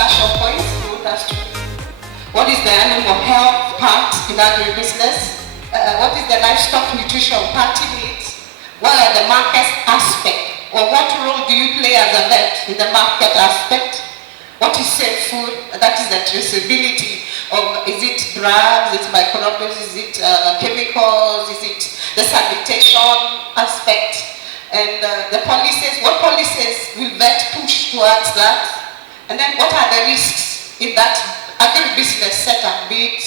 discussion points you want us to do. What is the animal health part in agribusiness? What is the livestock nutrition part in it? What are the market aspect? Or what role do you play as a vet in the market aspect? What is safe food? That is the traceability of, is it drugs, is it microbials, is it chemicals, is it the sanitation aspect? And the policies, what policies will vet push towards that? And then what are the risks in that agribusiness setup, be it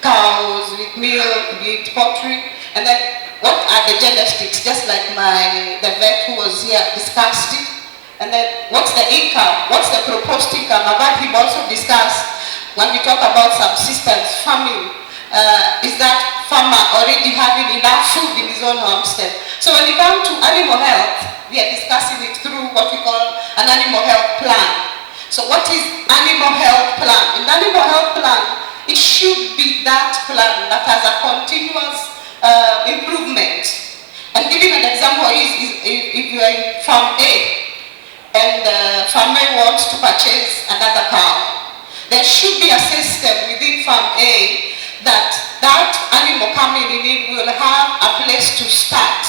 cows, with milk, be it poultry, and then what are the genetics, just like the vet who was here discussed it, and then what's the income, what's the proposed income. I've heard him also discuss when we talk about subsistence farming, is that farmer already having enough food in his own homestead? So when we come to animal health, we are discussing it through what we call an animal health plan. So what is animal health plan? In animal health plan, it should be that plan that has a continuous improvement. And giving an example is if you are in farm A and the farmer wants to purchase another cow, there should be a system within farm A that animal coming in will have a place to start.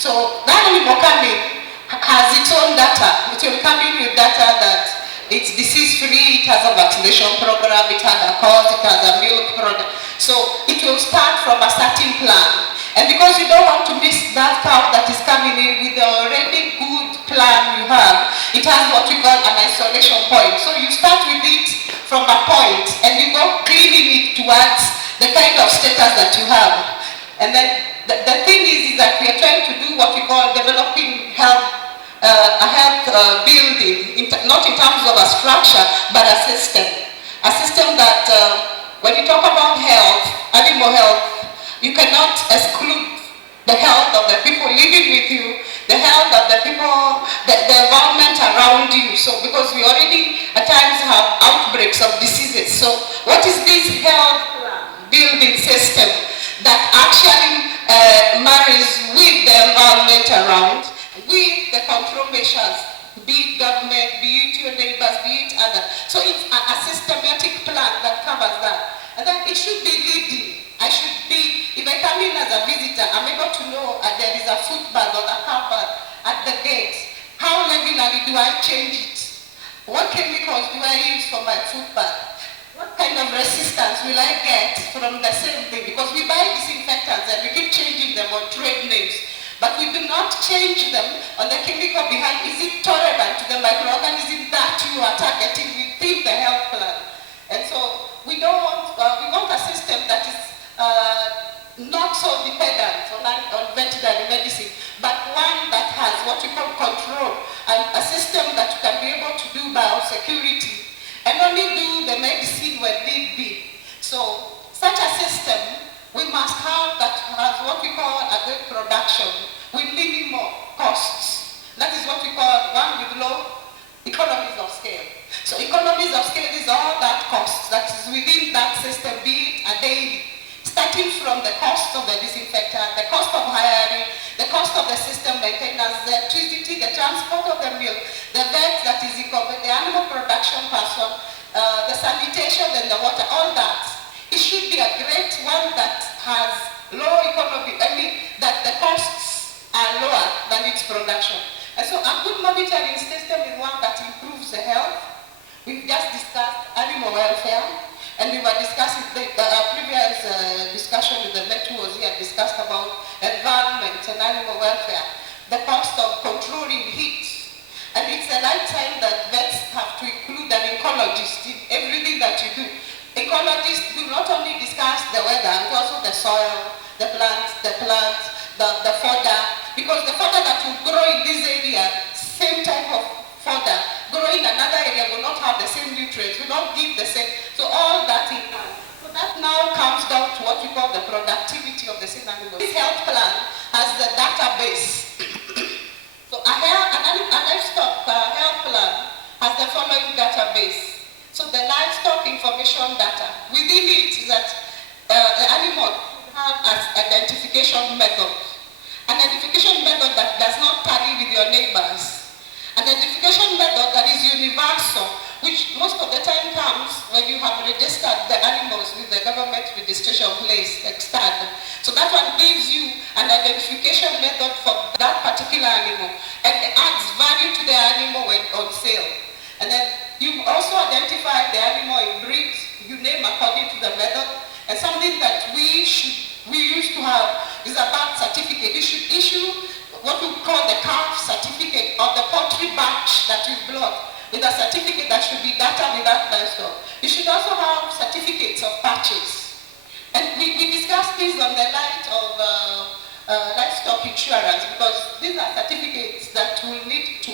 So that animal coming has its own data. It will come in with data that it's disease-free, it has a vaccination program, it has a cost, it has a milk product. So it will start from a certain plan. And because you don't want to miss that cow that is coming in with the already good plan you have, it has what we call an isolation point. So you start with it from a point and you go cleaning it towards the kind of status that you have. And then the thing is that we are trying to do what we call developing health, a health building, not in terms of a structure, but a system. A system that when you talk about health, animal health, you cannot exclude the health of the people living with you, the health of the people, the environment around you. So because we already at times have outbreaks of diseases. So what is this health building system that actually marries with the environment around, with the control measures, be it government, be it your neighbors, be it others. So it's a systematic plan that covers that. And then it should be leading. I should be, if I come in as a visitor, I'm able to know there is a footbath or a car bath at the gate. How regularly do I change it? What chemicals do I use for my footbath? What kind of resistance will I get from the same thing? Because we buy disinfectants and we keep changing them on trade names. But we do not change them on the chemical behind. Is it tolerant to the microorganism that you are targeting within the health plan? And so we don't want, we want a system that is not so dependent on veterinary medicine, but one that has what we call control, and a system that you can be able to do biosecurity and only do the medicine when need be. So such a system we must have that has what we call a good production with minimal costs. That is what we call one with low economies of scale. So economies of scale is all that cost that is within that system, be it a daily, starting from the cost of the disinfectant, the cost of hiring, the cost of the system maintenance, the electricity, the transport of the milk, the vet that is involved, the animal production person, the sanitation and the water, all that. It should be a great one that has low economy, that the costs are lower than its production. And so a good monitoring system is one that improves the health. We've just discussed animal welfare, and we were discussing the previous discussion with the vet who was here discussed about environment and animal welfare, the cost of controlling heat. And it's a lifetime that vets have to include an ecologist in everything that you do. Ecologists do not only discuss the weather, but also the soil, the plants, the fodder, because the fodder that will grow in this area, same type of fodder, grow in another area will not have the same nutrients, will not give the same, so all that in hand. So that now comes down to what we call the productivity of the same animal. This health plan has the database. So a livestock health plan has the following database. So the livestock information data, within it is that the animal have an identification method. An identification method that does not tally with your neighbors. Identification method that is universal, which most of the time comes when you have registered the animals with the government registration place, like STAD. So that one gives you an identification method for that particular animal and adds value to the animal when on sale. And then you also identify the animal in breeds, you name according to the method, and something that we used to have is a birth certificate. You should issue what we call the calf certificate or the poultry batch that you brought, with a certificate that should be data without livestock. You should also have certificates of purchase. And we discussed this on the light of livestock insurance, because these are certificates that will need to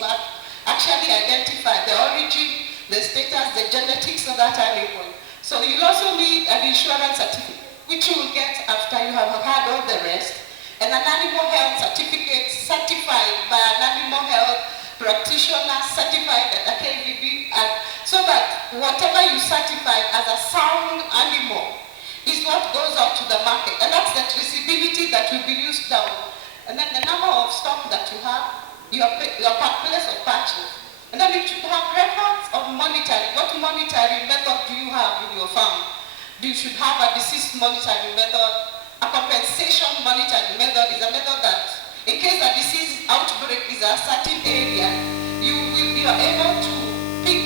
actually identify the origin, the status, the genetics of that animal. So you'll also need an insurance certificate, which you will get after you have had all the rest, and an animal health certificate certified by an animal health practitioner certified at the KVB, and so that whatever you certify as a sound animal is what goes out to the market, and that's the traceability that will be used down. And then the number of stock that you have, your place of purchase. And then you should have records of monitoring. What monitoring method do you have in your farm? You should have a disease monitoring method. A compensation monitoring method is a method that, in case a disease outbreak is a certain area, you are able to pick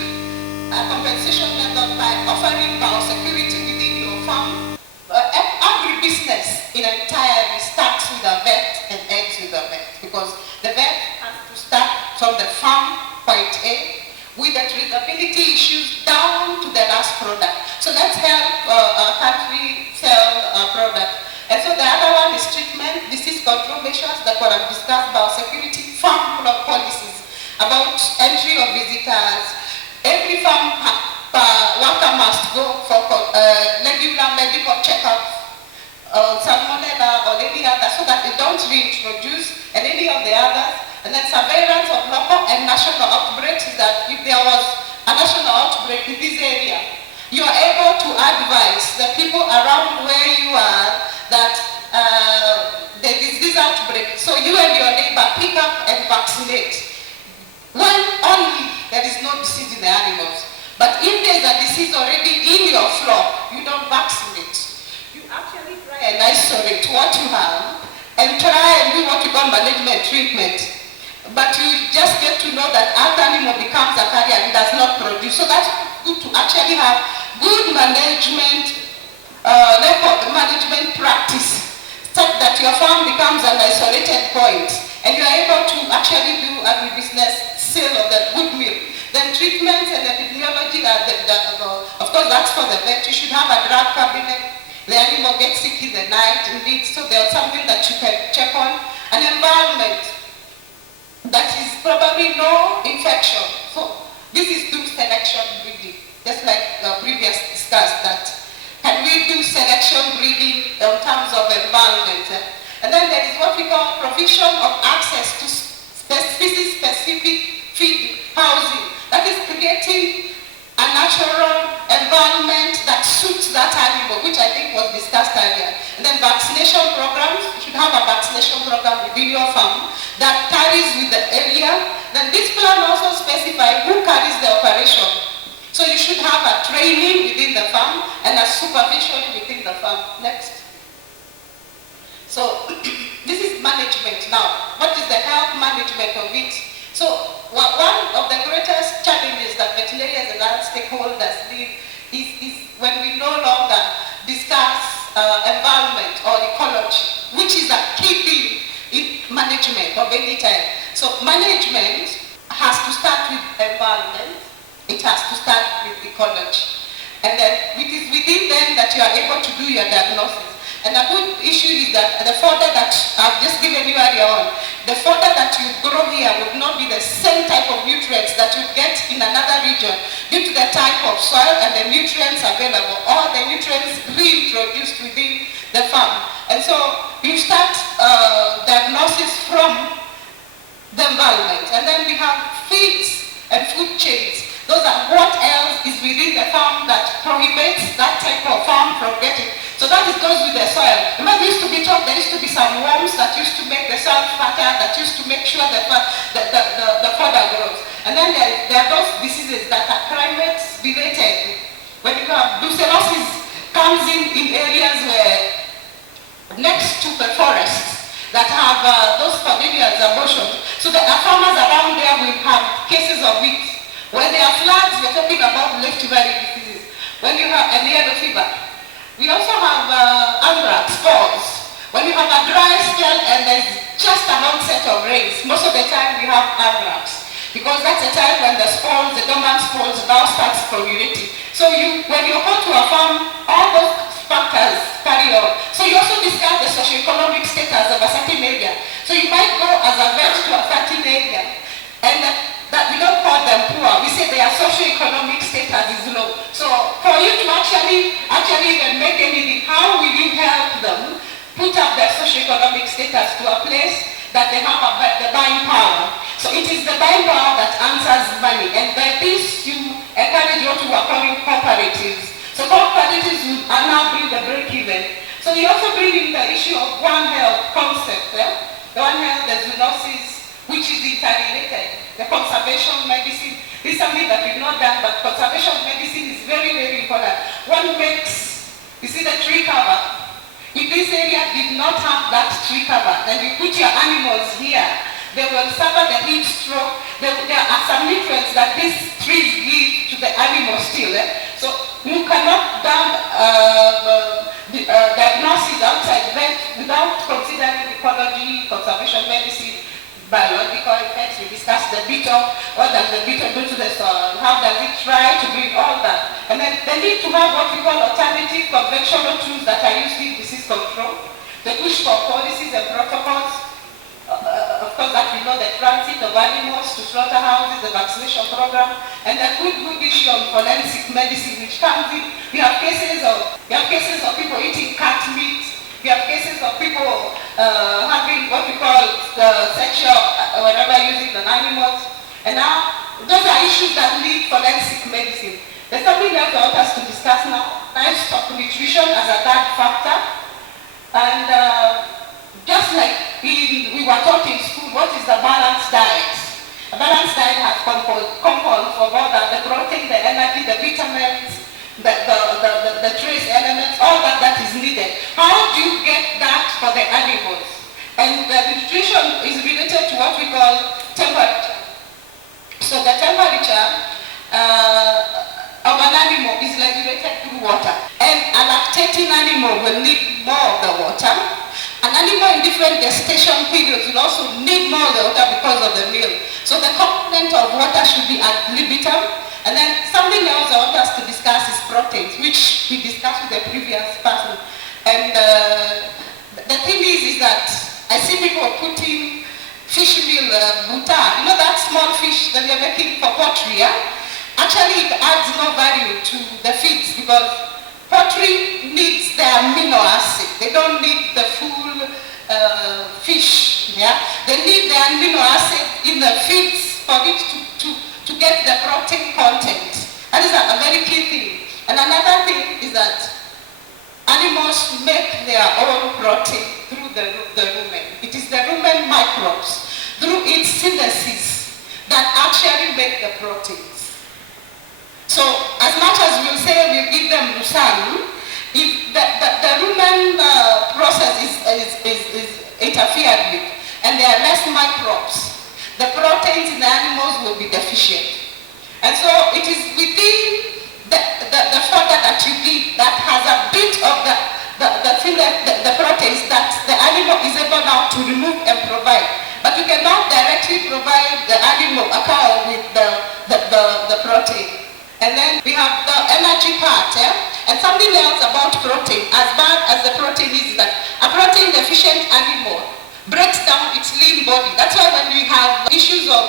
a compensation method by offering biosecurity within your farm. Agribusiness in entirety starts with a vet and ends with a vet, because the vet has to start from the farm point A with the traceability issues down to the last product. So let's help our country sell a product. And so the other one is treatment, disease control measures that were discussed about security, farm policies, about entry of visitors. Every farm worker must go for regular medical checkups, salmonella or any other, so that they don't reintroduce and any of the others. And then surveillance of local and national outbreaks is that if there was a national outbreak in this area, you are able to advise the people around where you are that there is this outbreak. So you and your neighbor pick up and vaccinate. When only there is no disease in the animals. But if there is a disease already in your flock, you don't vaccinate. You actually try and isolate what you have and try and do what you call management treatment. But you just get to know that our animal becomes a carrier and does not produce. So that's good to actually have good management, management practice, such that your farm becomes an isolated point and you are able to actually do agribusiness sale of the good milk. Then treatments and epidemiology are of course that's for the vet. You should have a drug cabinet. The animal gets sick in the night, indeed, so there's something that you can check on. An environment that is probably no infection. So this is do selection breeding, just like previous discussed that. Can we do selection breeding in terms of environment? And then there is what we call provision of access to species-specific feed housing. That is creating a natural environment that suits that animal, which I think was discussed earlier. And then vaccination programs, you should have a vaccination program within your farm that carries with the area. Then this plan also specifies who carries the operation. So you should have a training within the farm and a supervision within the farm. Next. So this is management now. What is the health management of it? So one of the greatest challenges that veterinarians and other stakeholders live is when we no longer discuss environment or ecology, which is a key thing in management of any type. So management has to start with environment, it has to start with ecology. And then it is within them that you are able to do your diagnosis. And a good issue is that the fodder that I've just given you earlier on, the fodder that you grow here would not be the same type of nutrients that you get in another region due to the type of soil and the nutrients available, or the nutrients reintroduced within the farm. And so you start diagnosis from the environment. And then we have feeds and food chains. Those are what else is within the farm that prohibits that type of farm from getting. So that goes with the soil. Remember, there used to be talk, there used to be some worms that used to make the soil fertile, that used to make sure that the fodder grows. And then there are those diseases that are climate related. When you have brucellosis comes in areas where next to the forests that have those pavilions abortion. So the farmers around there will have cases of it. When there are floods, we're talking about Rift Valley diseases. When you have a yellow fever. We also have anthrax spores. When you have a dry spell and there's just an onset of rains, most of the time we have anthrax. Because that's the time when the spores, the dormant spores, now starts proliferating. So when you go to a farm, all those factors carry on. So you also discuss the socioeconomic status of a certain area. So you might go as a vet to a certain area, and that we don't call them poor. We say their socioeconomic status is low. So for you to actually even make anything, how will you help them put up their socioeconomic status to a place that they have the buying power? So it is the buying power that answers money, and by this you encourage what we are calling cooperatives. So cooperatives will now bring the break-even. So you also bring in the issue of One Health concept. The One Health, the zoonosis, which is interrelated. The conservation medicine is something that we've not done, but conservation medicine is very, very important. One makes, you see the tree cover. If this area did not have that tree cover, and you put your animals here, they will suffer the heat stroke. There are some nutrients that these trees give to the animals still. So you cannot diagnose outside vet without considering ecology, conservation medicine, biological effects. We discussed the beetle. What does the beetle do to the soil? How does it try to bring all that? And then they need to have what we call alternative conventional tools that are used in disease control. They push for policies and protocols. Of course, that we know the transit of animals to slaughterhouses, the vaccination program, and the good issue of forensic medicine, which comes in. We have cases of people eating cat meat. We have cases of people having what we call sexual, whatever, using the animals. And now, those are issues that need forensic medicine. There's something else I want us to discuss now: livestock nutrition as a third factor, and just like we were taught in school, what is the balanced diet? A balanced diet has compounds for all that, the protein, the energy, the vitamins, the trace elements, all that is needed. How do you get that for the animals? And the nutrition is related to what we call temperature. So the temperature of an animal is regulated through water. And a lactating animal will need more of the water. An animal in different gestation periods will also need more of the water because of the milk. So the component of water should be ad libitum. And then something else I want us to discuss is proteins, which we discussed with the previous person. And the thing is that I see people putting fish meal, buta, you know that small fish that they're making for poultry, yeah? Actually, it adds no value to the feeds because poultry needs the amino acid. They don't need the full fish. Yeah? They need the amino acid in the feeds for it to get the protein content. That is a very key thing. And another thing is that animals make their own protein through the rumen. It is the rumen microbes, through its synthesis, that actually make the proteins. So as much as we'll say we'll give them Lucerne, if the rumen process is interfered with, and there are less microbes, the proteins in the animals will be deficient. And so it is within the fodder that you give that has a bit of the proteins that the animal is able now to remove and provide. But you cannot directly provide the animal, a cow, with the protein. And then we have the energy part, and something else about protein. As bad as the protein is that a protein deficient animal breaks down its lean body. That's why when we have issues of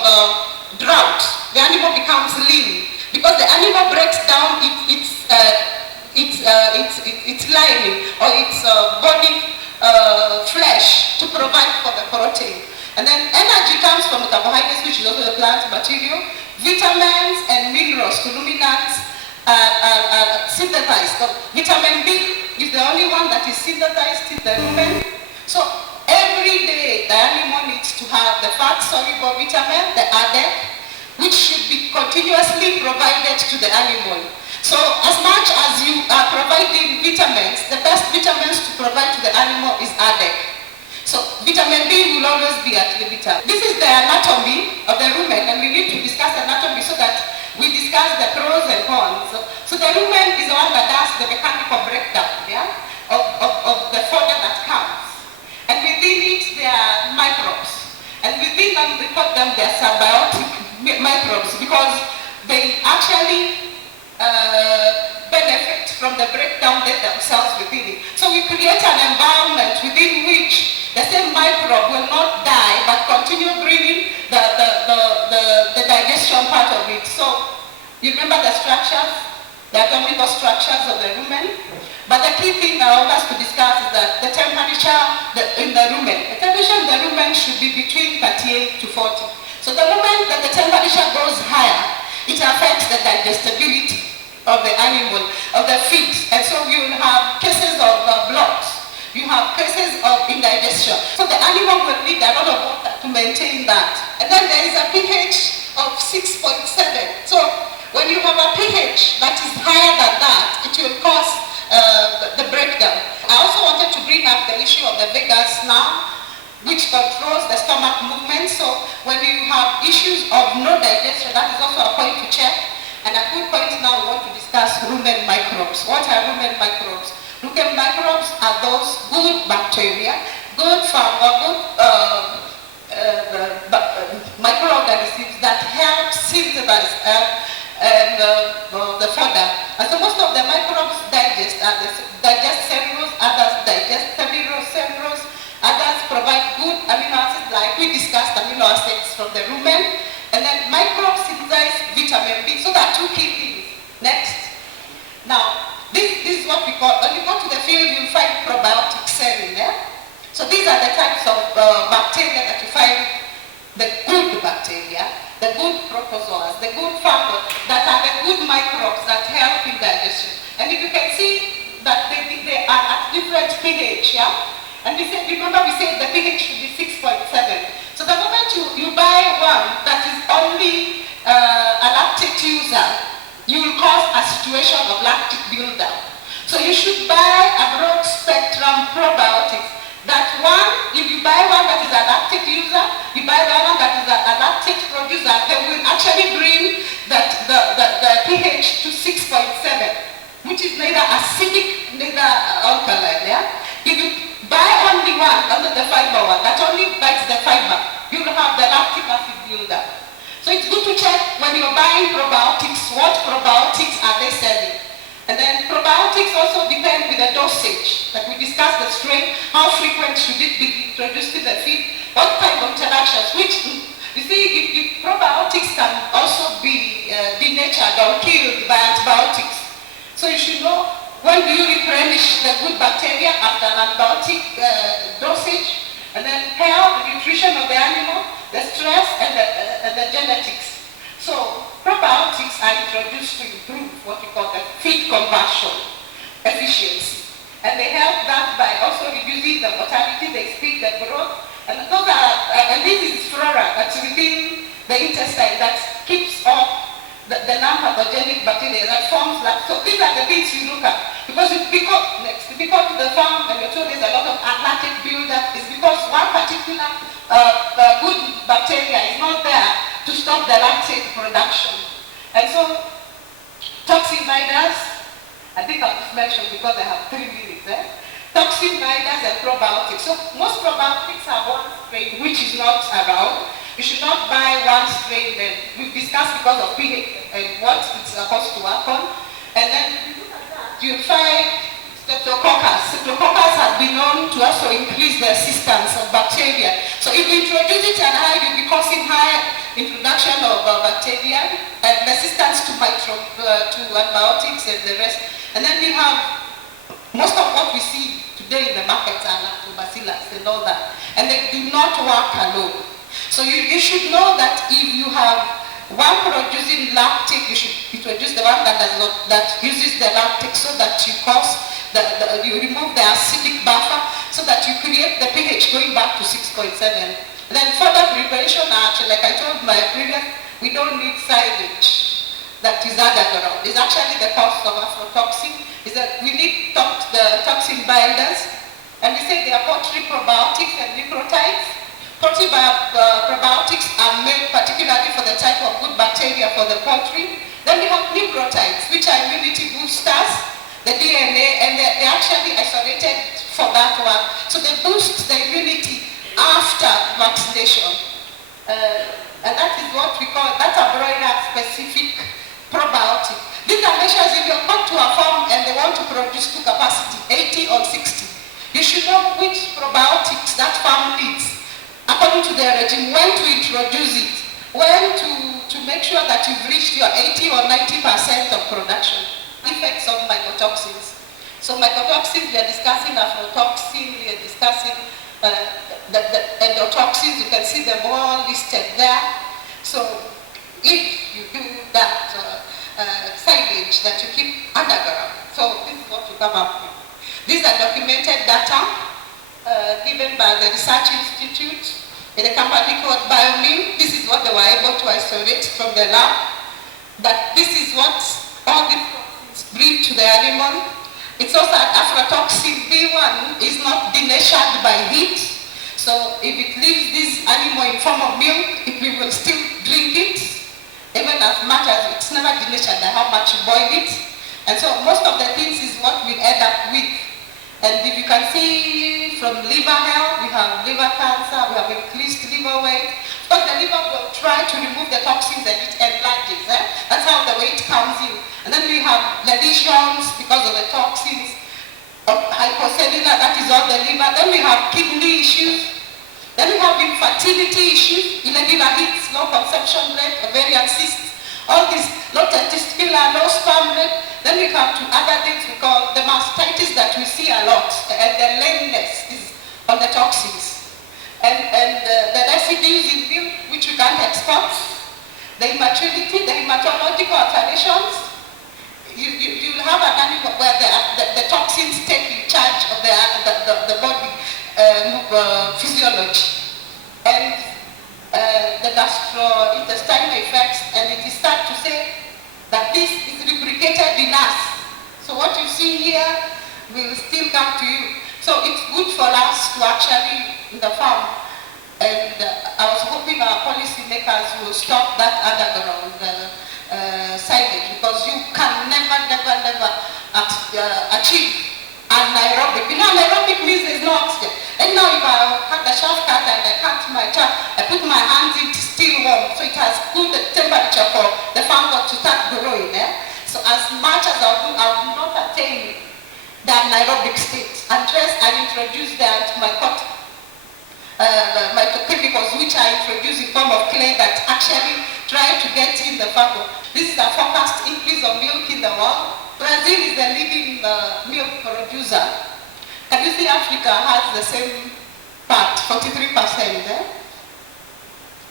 drought, the animal becomes lean because the animal breaks down its lining or its body flesh to provide for the protein. And then energy comes from carbohydrates, which is also the plant material. Vitamins and minerals, colluminants, are synthesized. So vitamin B is the only one that is synthesized in the rumen. So every day the animal needs to have the fat-soluble vitamin, the ADEC, which should be continuously provided to the animal. So as much as you are providing vitamins, the best vitamins to provide to the animal is ADEC. So vitamin D will always be at the vitamin. This is the anatomy of the rumen, and we need to discuss anatomy so that we discuss the pros and cons. So the rumen is the one that does the mechanical breakdown, of the fodder that comes. And within it there are microbes. And within them we call them the symbiotic microbes because they actually benefit from the breakdown they themselves within it. So we create an environment within which the same microbe will not die but continue bringing the digestion part of it. So you remember the structures, the anatomical structures of the rumen. But the key thing I want us to discuss is that the temperature in the rumen. The temperature in the rumen should be between 38 to 40. So the moment that the temperature goes higher, it affects the digestibility of the animal, of the feed. And so you will have cases of blocks. You have cases of indigestion. So the animal will need a lot of water to maintain that. And then there is a pH of 6.7. So when you have a pH that is higher than that, it will cause the breakdown. I also wanted to bring up the issue of the vagus nerve, which controls the stomach movement. So when you have issues of no digestion, that is also a point to check. And a good point now we want to discuss rumen microbes. What are rumen microbes? Rumen microbes are those good bacteria, good fungal, good microorganisms that help synthesize the fodder. And so most of the microbes digest cellulose, others digest cellulose, others provide good amino acids like we discussed amino acids from the rumen, and then microbes synthesize vitamin B. So there are two key things. Next. Now, this is what we call, when you go to the field, you'll find probiotic cell in there. So these are the types of bacteria that you find, the good bacteria, the good protozoas, the good fungi, that are the good microbes that help in digestion. And if you can see that they are at different pH, And we said, remember we said the pH should be 6.7. So the moment you buy one that is only a lactate user, you will cause a situation of lactic buildup. So you should buy a broad spectrum probiotics. That one, if you buy one that is a lactate user, you buy the one that is a lactate producer, they will actually bring the pH to 6.7, which is neither acidic, neither alkaline. If you buy only one, under the fiber one, that only bites the fiber, you will have the lactic acid buildup. So it's good to check when you're buying probiotics, what probiotics are they selling? And then probiotics also depend with the dosage. Like we discussed the strain, how frequent should it be introduced to the feed, what kind of interactions, which, you see, if probiotics can also be denatured or killed by antibiotics. So you should know when do you replenish the good bacteria after an antibiotic dosage, and then health, the nutrition of the animal, the stress, and the genetics. So probiotics are introduced to improve what we call the feed conversion efficiency. And they help that by also reducing the mortality, they speed the growth. And those are, and this is flora that's within the intestine that keeps up the non-pathogenic bacteria that forms that. So these are the things you look at. Because if you go to the farm and you're told there's a lot of lactic buildup, it's because one particular good bacteria is not there to stop the lactate production. And so, toxin binders, I think I'll just mention because I have 3 minutes there. Toxin binders and probiotics. So most probiotics have one strain which is not around. You should not buy one strain, and we've discussed because of pH and what it's supposed to work on. And then you find Streptococcus. Streptococcus has been known to also increase the resistance of bacteria. So if you introduce it at high, you'll be causing high introduction of bacteria and resistance to antibiotics and the rest. And then we have most of what we see today in the markets are lactobacillus and all that. And they do not work alone. So you should know that if you have one producing lactic, you should introduce the one that uses the lactic so that you you remove the acidic buffer so that you create the pH going back to 6.7. Then further preparation, actually, like I told my previous We don't need silage that is underground. It's actually the cause of aflatoxin, is that we need the toxin binders, and we say they are poultry probiotics and nucleotides. Poultry probiotics are made particularly for the type of good bacteria for the poultry. Then we have nucleotides, which are immunity boosters, the DNA, and they're actually isolated for that one. So they boost the immunity after vaccination. And that is what we call, that's a broiler-specific probiotic. These are measures if you come to a farm and they want to produce to capacity, 80 or 60. You should know which probiotics that farm needs, according to their regime, when to introduce it, when to make sure that you've reached your 80 or 90% of production. Effects of mycotoxins. So mycotoxins, we are discussing aflatoxin, we are discussing the endotoxins, you can see them all listed there. So if you do that silage that you keep underground, so this is what you come up with. These are documented data given by the Research Institute in a company called Biomim. This is what they were able to isolate from the lab. That this is what all these toxins bring to the animal. It's also that aflatoxin B1 is not denatured by heat. So if it leaves this animal in form of milk, we will still drink it, even as much as it's never denatured by how much you boil it. And so most of the things is what we end up with. And if you can see from liver health, we have liver cancer, we have increased liver weight. Because the liver will try to remove the toxins and it enlarges. That's how the weight comes in. And then we have lesions because of the toxins, hypocellular, that is all the liver. Then we have kidney issues. Then we have infertility issues, irregular heats, low conception rate, ovarian cysts, all this, low testicular, low sperm rate. Then we come to other things we call the mastitis that we see a lot, and the lameness is on the toxins. And the residues in milk, which we can't export, the immaturity, the hematological alterations. You'll have an animal where the toxins take in charge of the body physiology. And the gastrointestinal effects, and it is sad to say that this is lubricated in us. So what you see here will still come to you. So it's good for us to actually, in the farm, and I was hoping our policy makers will stop that underground silage, because you can never achieve anaerobic. You know, anaerobic means there's no oxygen. And now if I have the shaft cut and I cut my chaff, I put my hands in, it's still warm. So it has good temperature for the fungus to start growing. So as much as I will not attain the anaerobic state unless I introduce the mycochemicals which are introduced in form of clay that actually try to get in the fungus. This is a forecast increase of milk in the world. Brazil is the leading milk producer. Can you see Africa has the same part, 43%.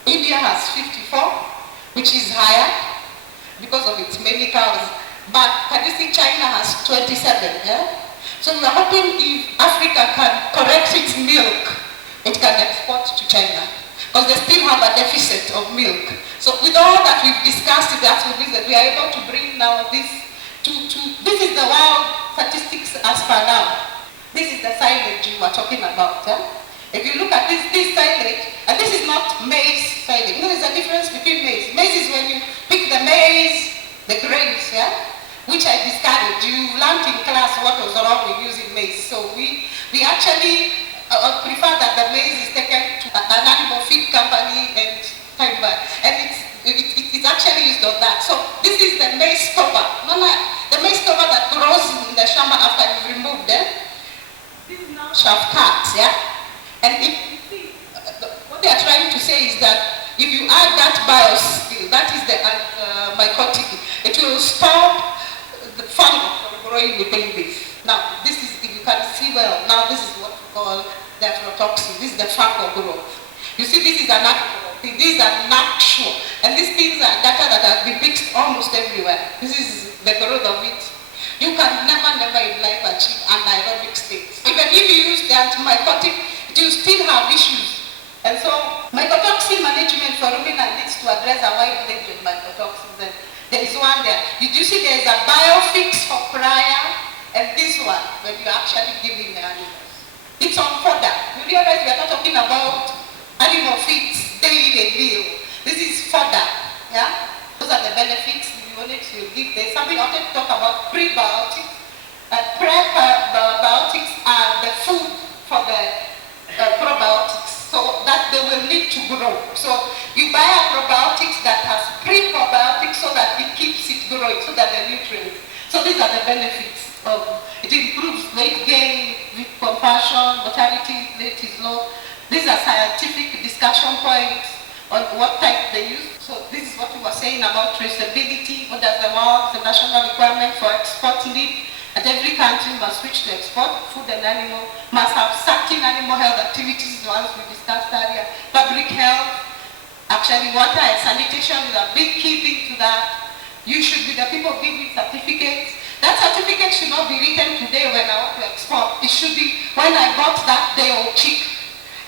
India has 54, which is higher because of its many cows. But can you see China has 27? So we are hoping if Africa can correct its milk, it can export to China, because they still have a deficit of milk. So with all that we've discussed in the actual visit, we are able to bring now this this is the world statistics as per now. This is the silage you were talking about. If you look at this silage, and this is not maize silage. There is a difference between maize. Maize is when you pick the maize, the grains, which I discarded. You learned in class what was wrong with using maize. So we actually prefer that the maize is taken to an animal feed company and it's actually used on that. So this is the maize cover. The maize cover that grows in the shamba after you've removed them. This is now shaft cut, And what they are trying to say is that if you add that biosteel, that is the mycotic, it will stop the fungus from growing within this. Now, this is, if you can see well, now this is what we call the aflatoxin. This is the fungal growth. You see, this is an actual. These are natural. And these things are data that have been picked almost everywhere. This is the growth of it. You can never in life achieve anaerobic states. Even if you use the antimycotic, you still have issues And so mycotoxin management for ruminant needs to address a wide range of mycotoxins. And there is one there. Did you see there is a biofix for prior and this one when you're actually giving the animals? It's on fodder. You realize we are not talking about animal feeds, daily meal. This is fodder. Yeah? Those are the benefits you wanted to give. There's something I wanted to talk about prebiotics. Prebiotics are the food for the probiotics, so that they will need to grow. So you buy a probiotics that has pre-probiotics so that it keeps it growing, so that the nutrients. So these are the benefits of it. Improves weight gain, compassion, mortality rate is low. These are scientific discussion points on what type they use. So this is what we were saying about traceability. What does the national requirement for export need? And every country must switch to export. Food and animal must have certain animal health activities, the ones we discussed earlier. Public health, actually water and sanitation is a big key thing to that. You should be the people giving certificates. That certificate should not be written today when I want to export. It should be when I bought that day old chick.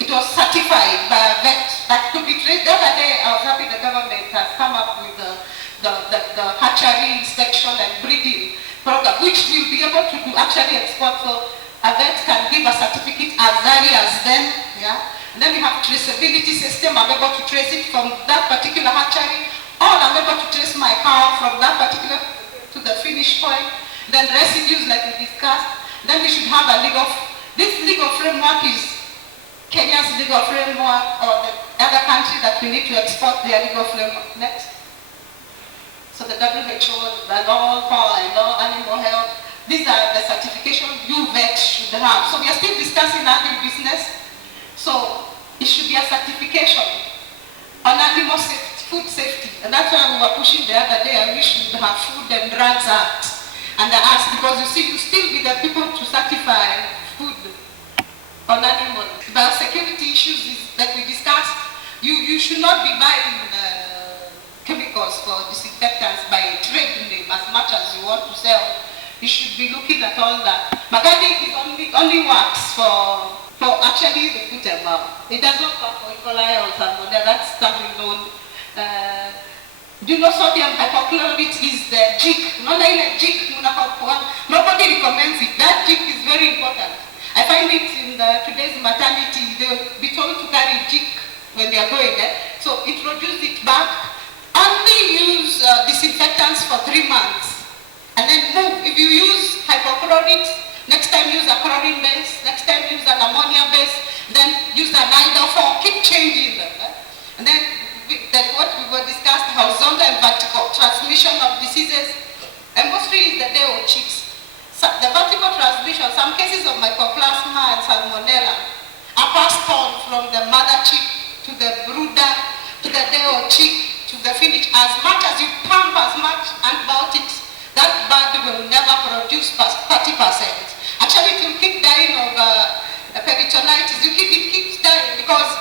It was certified by a vet that could be traced. The other day I was happy the government has come up with the hatchery inspection and breeding program, which will be able to do actually export. So a vet can give a certificate as early as then, yeah. And then we have traceability system. I'm able to trace it from that particular hatchery, or I'm able to trace my cow from that particular to the finish point. Then residues like we discussed. Then we should have a this legal framework is Kenya's legal framework, or the other country that we need to export their legal framework. Next. So the WHO, the law power and law animal health, these are the certification you vets should have. So we are still discussing agribusiness. So it should be a certification on animal safety, food safety. And that's why we were pushing the other day. I wish we would have Food and Drugs Act. And I asked, because you see, you still be the people to certify food on animals. Biosecurity issues is, like we discussed, you should not be buying chemicals for disinfectants by trade name as much as you want to sell. You should be looking at all that. Organic is only works for actually the food and mouth. It does not work for E. coli or salmonella. That's something known. Do you know sodium hypochlorite is the jig? Nobody recommends it. That jig is very important. I find it in today's maternity. They'll be told to carry jig when they are going there. So introduce it back. Only use disinfectants for 3 months and then move. If you use hypochlorite, next time use a chlorine base, next time use an ammonia base, then use an iodophor, keep changing them. And then what we were discussed, horizontal and vertical transmission of diseases, and mostly is the day-old chicks. So the vertical transmission, some cases of mycoplasma and salmonella are passed on from the mother chick to the brooder to the day-old chick to the finish. As much as you pump as much antibiotics, that bird will never produce 30%. Actually, it will keep dying of peritonitis. It keeps dying because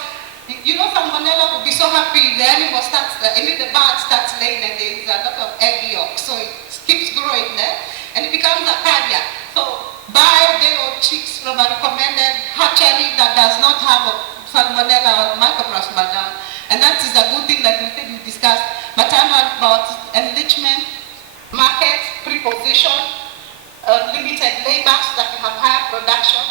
you know salmonella will be so happy the animal starts, the bird starts laying and there is a lot of egg yolk, so it keeps growing there and it becomes a carrier. So buy day-old chicks from a recommended hatchery that does not have salmonella or mycoplasma down. And that is a good thing, like we said, we discussed maternal about enrichment, market, preposition, limited labor so that you have higher production,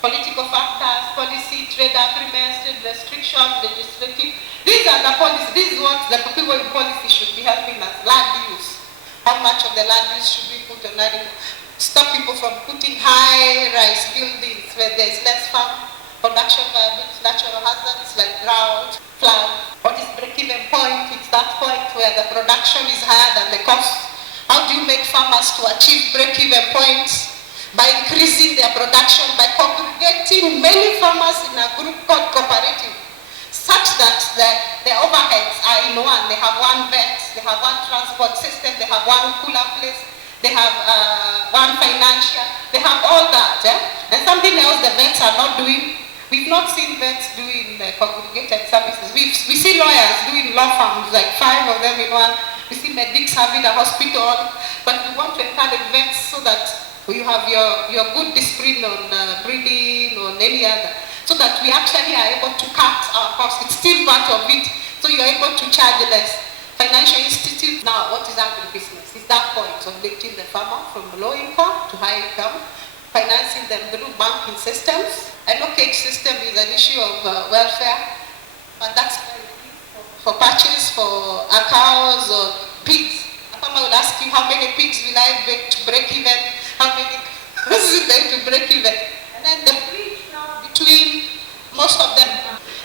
political factors, policy, trade agreements, trade restrictions, legislative. These are the policies. This is what the people in policy should be helping us. Land use. How much of the land use should we put on animals? Stop people from putting high-rise buildings where there is less farm production viability, natural hazards like drought, flood. What is break-even point? It's that point where the production is higher than the cost. How do you make farmers to achieve break-even points? By increasing their production, by congregating many farmers in a group called cooperative, such that the overheads are in one. They have one vet, they have one transport system, they have one cooler place, they have one financial, they have all that. And something else the vets are not doing. We've not seen vets doing congregated services. We see lawyers doing law firms, like 5 of them in one. We see medics having a hospital, but we want to encourage vets so that you have your good discipline on breeding, on any other. so that we actually are able to cut our costs. It's still part of it, so you're able to charge less. Financial institute, now what is agribusiness? It's that point of lifting the farmer from low income to high income, financing them through banking systems. I know cage system is an issue of welfare, but that's for purchase for cows or pigs. A farmer will ask you, how many pigs will I make to break even? How many cows will I to break even? And then the bridge now between most of them,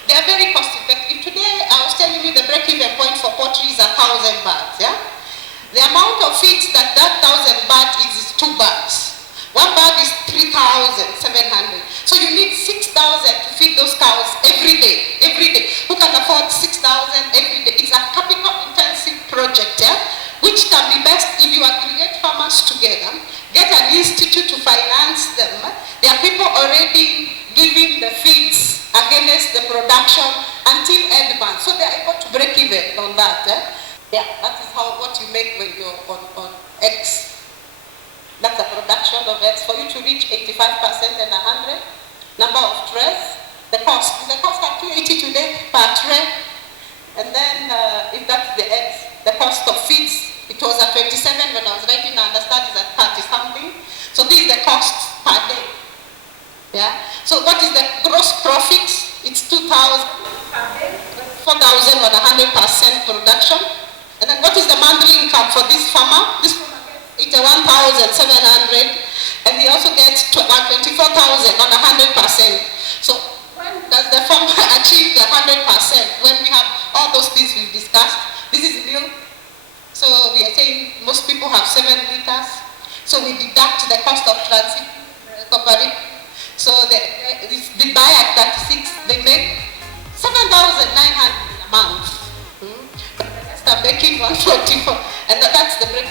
they are very cost effective. Today, I was telling you the break-even point for poultry is 1,000 baht. Yeah? The amount of feeds that 1,000 baht is 2 baht. 1 baht is 3,700. So you need 6,000 to feed those cows every day. Every day. Who can afford 6,000 every day? It's a capital-intensive project, yeah? Which can be best if you aggregate farmers together, get an institute to finance them. There are people already giving the feeds against the production until end month. So they are able to break even on that. Yeah, that is what you make when you're on eggs. That's the production of eggs. For you to reach 85% and 100, number of trays, the cost at 280 today per tray. And then if that's the eggs, the cost of feeds, it was at 27 when I was writing, I understand it's at 30 something. So this is the cost per day. Yeah. So what is the gross profit? It's 2,000 per day, 4,000 on 100% production. And then what is the monthly income for this farmer? This farmer gets 1,700, and he also gets 24,000 on 100%. So when does the farmer achieve the 100%? When we have all those things we've discussed. This is milk. So we are saying most people have 7 liters. So we deduct the cost of transit, cooperative. So the buy at 36, they make 7,900 a month. But the rest are making 144, and that's the break.